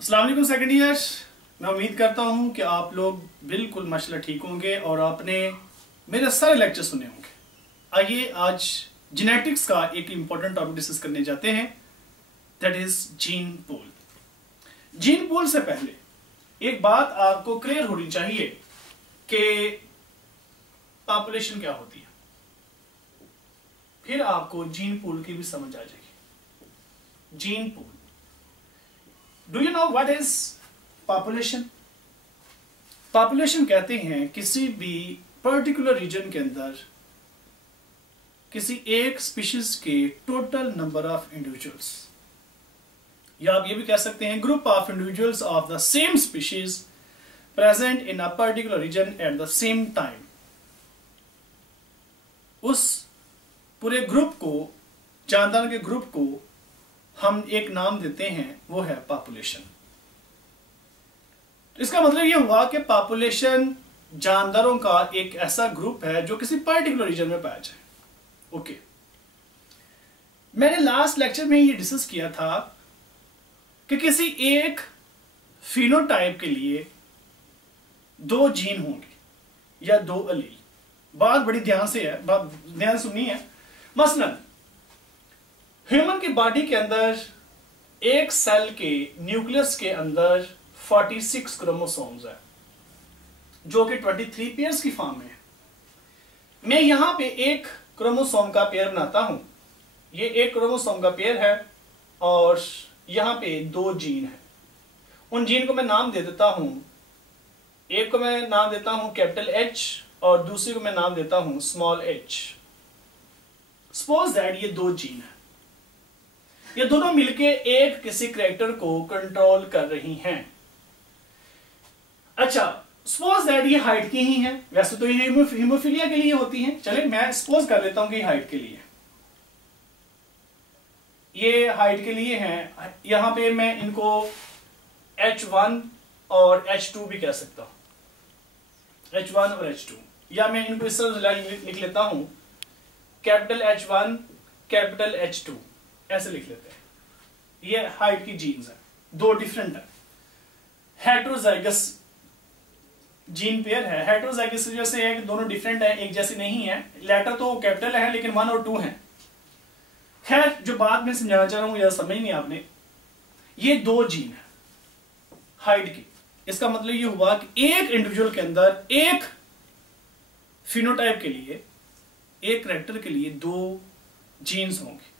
अस्सलाम वालेकुम second year. मैं उम्मीद करता हूं कि आप लोग बिल्कुल माशाल्लाह ठीक होंगे और आपने मेरे सारे लेक्चर सुने होंगे। आइए आज जेनेटिक्स का एक इंपॉर्टेंट टॉपिक डिस्कस करने जाते हैं, that is gene pool. Gene pool से पहले एक बात आपको क्लियर होनी चाहिए कि पॉपुलेशन क्या होती है, फिर आपको जीन पूल की भी समझ आ जाएगी। Gene pool, do you know what is population? Population कहते हैं किसी भी पर्टिकुलर रीजन के अंदर किसी एक स्पीशीज के टोटल नंबर ऑफ इंडिविजुअल्स, या आप ये भी कह सकते हैं group of individuals of the same species present in a particular region at the same time. उस पूरे ग्रुप को, जानदारों के ग्रुप को हम एक नाम देते हैं, वो है पॉपुलेशन। तो इसका मतलब यह हुआ कि पॉपुलेशन जानदारों का एक ऐसा ग्रुप है जो किसी पर्टिकुलर रीजन में पाया जाए। ओके, मैंने लास्ट लेक्चर में ये डिस्कस किया था कि किसी एक फिनोटाइप के लिए दो जीन होंगे या दो अलील। बात बड़ी ध्यान से है, बात ध्यान सुननी है। मसलन ह्यूमन की बॉडी के अंदर एक सेल के न्यूक्लियस के अंदर 46 क्रोमोसोम्स है जो कि 23 पेयर्स की फॉर्म में है। मैं यहां पे एक क्रोमोसोम का पेयर बनाता हूं, ये एक क्रोमोसोम का पेयर है और यहां पे दो जीन है। उन जीन को मैं नाम दे देता हूं, एक को मैं नाम देता हूं कैपिटल एच और दूसरे को मैं नाम देता हूं स्मॉल एच। सपोज दैट ये दो जीन है, ये दोनों मिलके एक किसी कैरेक्टर को कंट्रोल कर रही हैं। अच्छा, सपोज दैट ये हाइट की ही है, वैसे तो ये हीमोफीलिया के लिए होती हैं, चले मैं सपोज कर लेता हूं कि हाइट के लिए, ये हाइट के लिए हैं। यहां पे मैं इनको H1 और H2 भी कह सकता हूं, H1 और H2, या मैं इनको इस तरह लिख लेता हूं कैपिटल H1 कैपिटल H2, ऐसे लिख लेते हैं। ये हाइट की जीन्स है, दो डिफरेंट है। हेटेरोजाइगस जीन पेयर है। हेटेरोजाइगस की वजह से है कि दोनों डिफरेंट है, एक जैसी नहीं है। लेटर तो कैपिटल है लेकिन 1 और 2 है। खैर, जो बात मैं समझाना चाह रहा हूं, समझ नहीं आपने, ये दो जीन है हाइट की। इसका मतलब ये हुआ कि एक इंडिविजुअल के अंदर एक फिनोटाइप के लिए, एक कैरेक्टर के लिए दो जीन्स होंगे,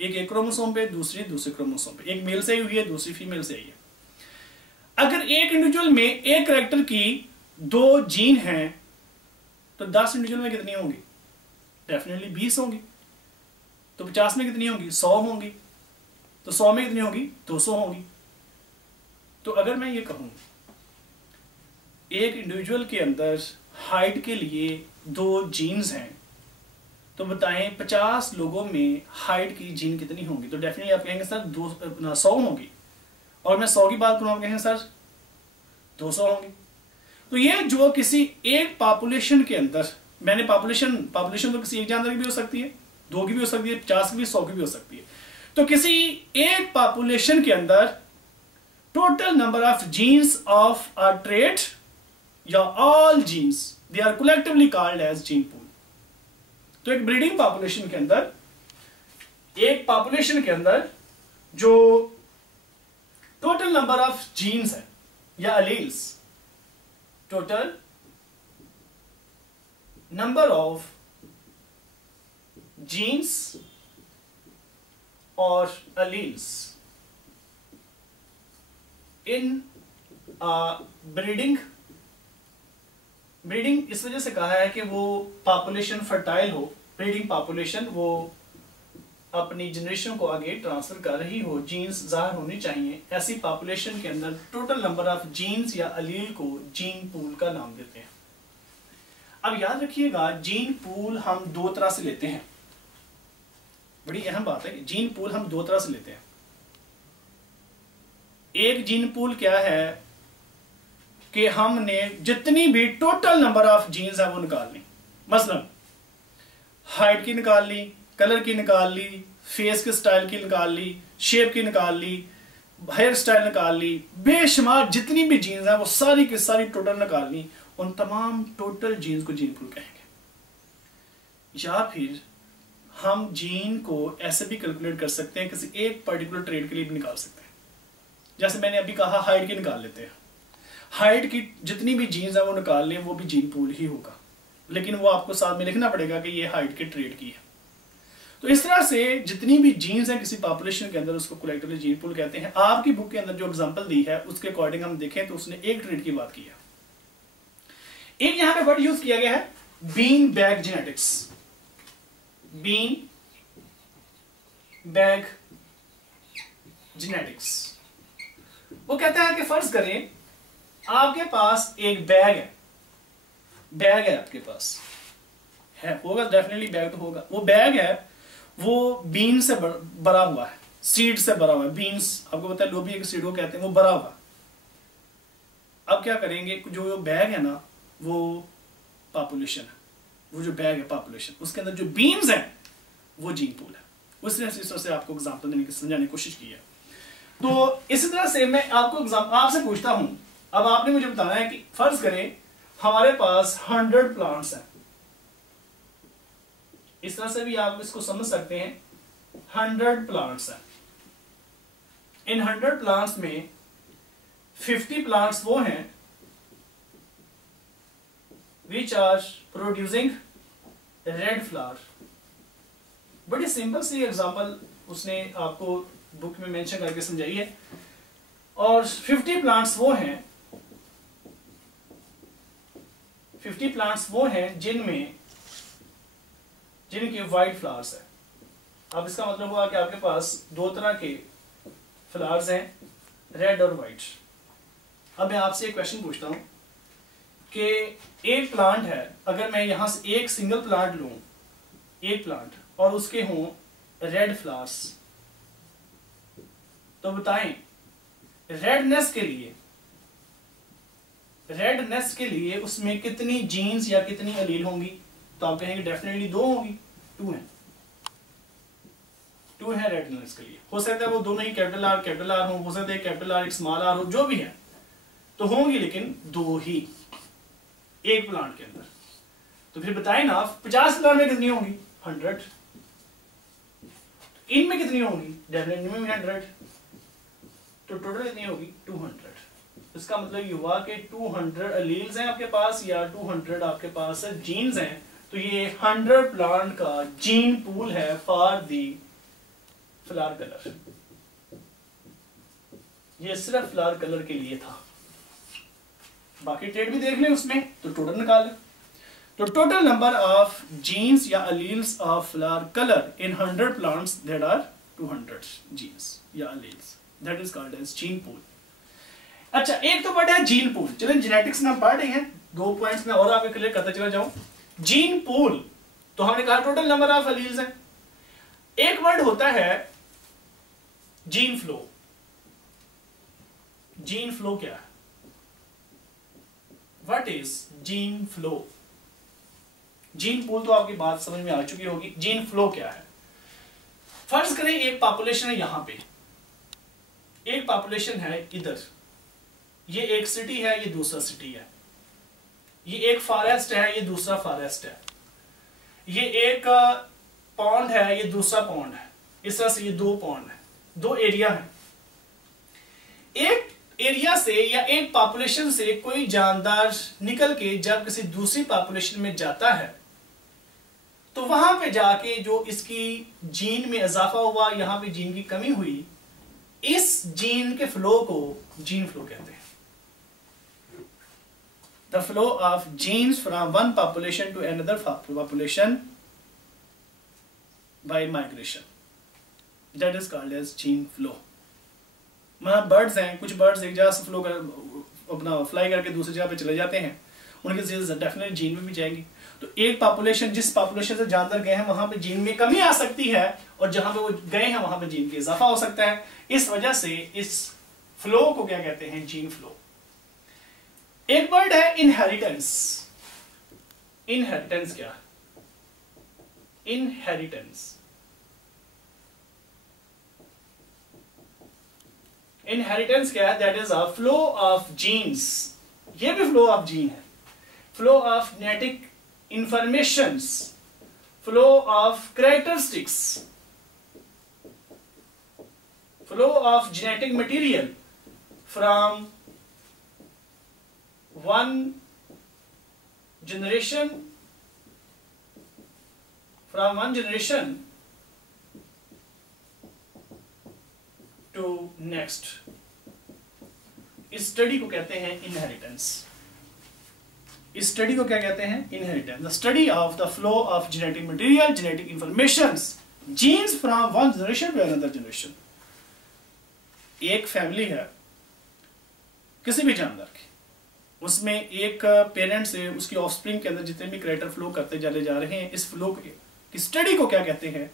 एक क्रोमोसोम पे, दूसरे क्रोमोसोम पे। एक मेल से ही हुई है, दूसरी फीमेल से ही है। अगर एक इंडिविजुअल में एक कैरेक्टर की दो जीन हैं तो 10 इंडिविजुअल में कितनी होंगी? डेफिनेटली 20 होंगी। तो 50 में कितनी होंगी? 100 होंगी। तो 100 में कितनी होगी? 200 होंगी। तो अगर मैं ये कहूं एक इंडिविजुअल के अंदर हाइट के लिए दो जीन्स हैं, तो बताएं 50 लोगों में हाइट की जीन कितनी होंगी? तो डेफिनेटली आप कहेंगे सर 100 होंगी। और मैं 100 की बात करूं, आप कहेंगे सर 200 होंगी। तो ये जो किसी एक पॉपुलेशन के अंदर, मैंने पॉपुलेशन तो किसी एक जानवर की भी हो सकती है, 2 की भी हो सकती है, 50 की भी, 100 की भी हो सकती है। तो किसी एक पॉपुलेशन के अंदर total number of genes of a trait या all genes, they are collectively called as gene pool. तो एक ब्रीडिंग पॉपुलेशन के अंदर, एक पॉपुलेशन के अंदर जो टोटल नंबर ऑफ जीन्स है या alleles, total number of genes और अलील्स इन ब्रीडिंग इस वजह से कहा है कि वो पॉपुलेशन फर्टाइल हो, ब्रीडिंग पॉपुलेशन वो अपनी जनरेशन को आगे ट्रांसफर कर रही हो, जीन्स जाहिर होनी चाहिए। ऐसी पॉपुलेशन के अंदर टोटल नंबर ऑफ जीन्स या अलील को जीन पूल का नाम देते हैं। अब याद रखिएगा, जीन पूल हम दो तरह से लेते हैं। बड़ी अहम बात है कि जीन पूल हम दो तरह से लेते हैं। एक जीन पूल क्या है कि हमने जितनी भी टोटल नंबर ऑफ जीन्स है वो निकाल ली। मसलन हाइट की निकाल ली, कलर की निकाल ली, फेस के स्टाइल की निकाल ली, शेप की निकाल ली, हेयर स्टाइल निकाल ली, बेशुमार जितनी भी जीन्स हैं वो सारी की सारी टोटल निकाल ली, उन तमाम टोटल जीन्स को जीन पूल कहेंगे। या फिर हम जीन को ऐसे भी कैलकुलेट कर सकते हैं, किसी एक पर्टिकुलर ट्रेड के लिए भी निकाल सकते हैं। जैसे मैंने अभी कहा हाइट की निकाल लेते हैं, हाइट की जितनी भी जीन्स है वो निकाल लें, वो भी जीन पूल ही होगा, लेकिन वो आपको साथ में लिखना पड़ेगा कि ये हाइट के ट्रेड की है। तो इस तरह से जितनी भी जीन्स हैं किसी पॉपुलेशन के अंदर उसको कलेक्टिवली जीन पूल कहते हैं। आपकी बुक के अंदर जो एग्जांपल दी है उसके अकॉर्डिंग हम देखें तो उसने एक ट्रेड की बात की है। एक यहां पे वर्ड यूज किया गया है bean bag genetics. Bean bag genetics, वो कहता है कि फर्ज करें आपके पास एक बैग है, बैग है आपके पास है, होगा डेफिनेटली बैग तो होगा, वो बैग है, वो बीन से भरा हुआ है, सीड से भरा हुआ है। बीन्स आपको पता है लोबिया की सीड को कहते हैं, वो भरा हुआ। अब क्या करेंगे, जो बैग है ना वो पॉपुलेशन है, वो जो बैग है पॉपुलेशन, उसके अंदर जो बीन्स हैं वो जीन पूल है। उसने इस तरह से आपको एग्जांपल देने की समझाने की कोशिश की है। तो इसी तरह से मैं आपको आपसे पूछता हूं, अब आपने मुझे बताना है कि फर्ज करें हमारे पास 100 प्लांट्स हैं। इस तरह से भी आप इसको समझ सकते हैं, 100 प्लांट्स हैं। इन 100 प्लांट्स में 50 प्लांट्स वो हैं which are producing red flower। बड़ी सिंपल सी एग्जांपल उसने आपको बुक में मेंशन करके समझाई है। और 50 प्लांट्स वो हैं, 50 प्लांट्स वो हैं जिनके व्हाइट फ्लावर्स है। अब इसका मतलब हुआ कि आपके पास दो तरह के फ्लावर्स हैं, रेड और व्हाइट। अब मैं आपसे एक क्वेश्चन पूछता हूं कि एक प्लांट है, अगर मैं यहां से एक सिंगल प्लांट लूं, एक प्लांट, और उसके हों रेड फ्लावर्स, तो बताएं रेडनेस के लिए उसमें कितनी जीन्स या कितनी अलील होंगी? तो आप कहेंगे डेफिनेटली 2 होंगी, 2 है रेडनेस के लिए। हो सकता है वो दोनों ही कैपिटल आर हो सकता है कैपिटल आर एक स्मॉल आर हो, जो भी है तो होंगी, लेकिन 2 ही एक प्लांट के अंदर। तो फिर बताएं ना 50 प्लांट में कितनी होंगी? 100। इनमें कितनी होंगी? डेफिनेटली में 100। तो टोटल कितनी होगी? 200। इसका मतलब ये हुआ कि 200 अलील्स हैं आपके पास या 200 आपके पास जीन्स हैं। तो ये 100 प्लांट का जीन पूल है फॉर दी फ्लावर कलर। ये सिर्फ फ्लावर कलर के लिए था, बाकी ट्रेड भी देख लें उसमें तो टोटल निकाल लें। तो टोटल नंबर ऑफ जीन्स या alleles of flower colour in 100 plants that are 200 genes या alleles, that is called as gene pool. अच्छा, एक तो वर्ड है जीन पूल। चलिए जेनेटिक्स में हम पढ़ रहे हैं, 2 पॉइंट्स में और आपके क्लियर करता चला जाऊं। जीन पूल तो हमने कहा टोटल नंबर ऑफ अलील्स है। एक वर्ड होता है जीन फ्लो। जीन फ्लो क्या है? What is gene flow? Gene pool तो आपकी बात समझ में आ चुकी होगी। जीन फ्लो क्या है? फर्ज करें एक पॉपुलेशन है, यहां पे एक पॉपुलेशन है इधर, ये एक सिटी है, ये दूसरा सिटी है, ये एक फॉरेस्ट है, ये दूसरा फॉरेस्ट है, ये एक पॉन्ड है, ये दूसरा पॉन्ड है। इस तरह से ये 2 पॉन्ड है, 2 एरिया है। एक एरिया से या एक पॉपुलेशन से कोई जानदार निकल के जब किसी दूसरी पॉपुलेशन में जाता है तो वहां पे जाके जो इसकी जीन में इजाफा हुआ, यहां पे जीन की कमी हुई, इस जीन के फ्लो को जीन फ्लो कहते हैं। The flow of genes from one population to another population by migration, that is called as gene flow। Birds हैं, कुछ बर्ड्स एक जगह से फ्लो कर अपना फ्लाई करके दूसरी जगह पे चले जाते हैं, उनके डेफिनेटली जीन में भी जाएंगी। तो एक पॉपुलेशन, जिस पॉपुलेशन से जानदार गए हैं वहां पे जीन में कमी आ सकती है, और जहां पे वो गए हैं वहां पे जीन का इजाफा हो सकता है। इस वजह से इस फ्लो को क्या कहते हैं? Gene flow. एक वर्ड है इनहेरिटेंस। इनहेरिटेंस क्या है? इनहेरिटेंस इनहेरिटेंस क्या है? That is a flow of genes, ये भी फ्लो ऑफ जीन है, flow of genetic informations, flow of characteristics, flow of genetic material from one generation to next. इस स्टडी को कहते हैं इनहेरिटेंस। इस स्टडी को क्या कहते हैं? Inheritance. The study of the flow of genetic material, genetic informations, genes from one generation to another generation. एक फैमिली है किसी भी जानवर की, उसमें एक पेरेंट से उसकी ऑफस्प्रिंग के अंदर जितने भी कैरेक्टर फ्लो करते चले जा रहे हैं, इस फ्लो की स्टडी को क्या कहते हैं?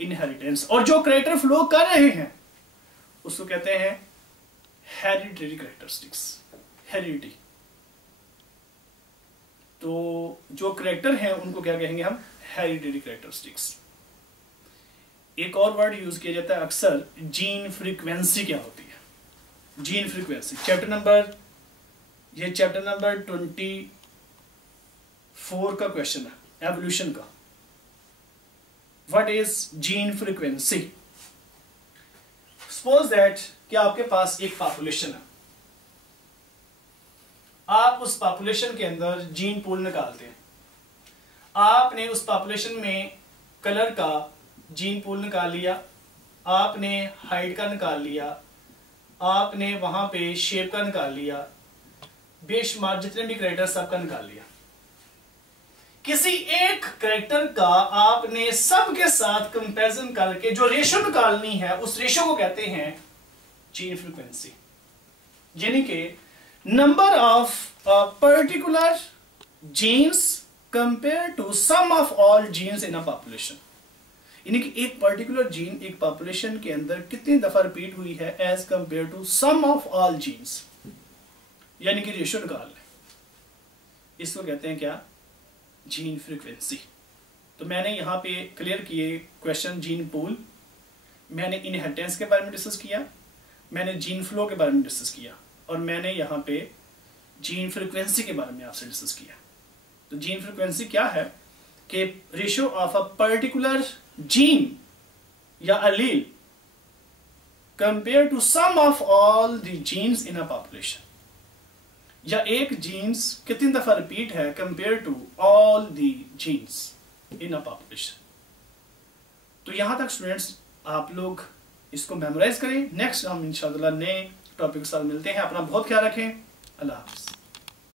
इनहेरिटेंस। और जो कैरेक्टर फ्लो कर रहे हैं उसको कहते हैं हेरिडिटरी कैरेक्टरिस्टिक्स, हेरिडिटी। तो जो कैरेक्टर हैं उनको क्या कहेंगे हम? Hereditary characteristics. एक और वर्ड यूज किया जाता है अक्सर, जीन फ्रीक्वेंसी क्या होती है? जीन फ्रीक्वेंसी चैप्टर नंबर 24 का क्वेश्चन है, एवोल्यूशन का। What is gene frequency? Suppose that कि आपके पास एक पॉपुलेशन है, आप उस पॉपुलेशन के अंदर जीन पूल निकालते हैं। आपने उस पॉपुलेशन में कलर का जीन पूल निकाल लिया, आपने हाइट का निकाल लिया, आपने वहां पे शेप का निकाल लिया, बेशुमार जितने भी कैरेक्टर सबका निकाल लिया। किसी एक कैरेक्टर का आपने सबके साथ कंपैरिजन करके जो रेशो निकालनी है, उस रेशो को कहते हैं जीन फ्रीक्वेंसी। यानी कि number of particular genes compare to sum of all genes in a population. यानी कि एक पर्टिकुलर जीन एक पॉपुलेशन के अंदर कितनी दफा रिपीट हुई है as compare to sum of all genes, यानी कि रेशो निकाल लें। इसको कहते हैं क्या? Gene frequency. तो मैंने यहां पे क्लियर किए क्वेश्चन जीन पूल, मैंने इनहेरिटेंस के बारे में डिस्कस किया, मैंने जीन फ्लो के बारे में डिस्कस किया, और मैंने यहां पे जीन फ्रीक्वेंसी के बारे में आपसे डिस्कस किया। तो जीन फ्रीक्वेंसी क्या है? कि ratio of a particular gene या allele compare to sum of all the genes in a population, या एक जीन्स कितनी दफा रिपीट है compare to all the genes in a population. तो यहां तक स्टूडेंट्स आप लोग इसको मेमोराइज करें। नेक्स्ट हम इंशाअल्लाह नए टॉपिक के साथ मिलते हैं। अपना बहुत ख्याल रखें। अल्लाह हाफ़िज़।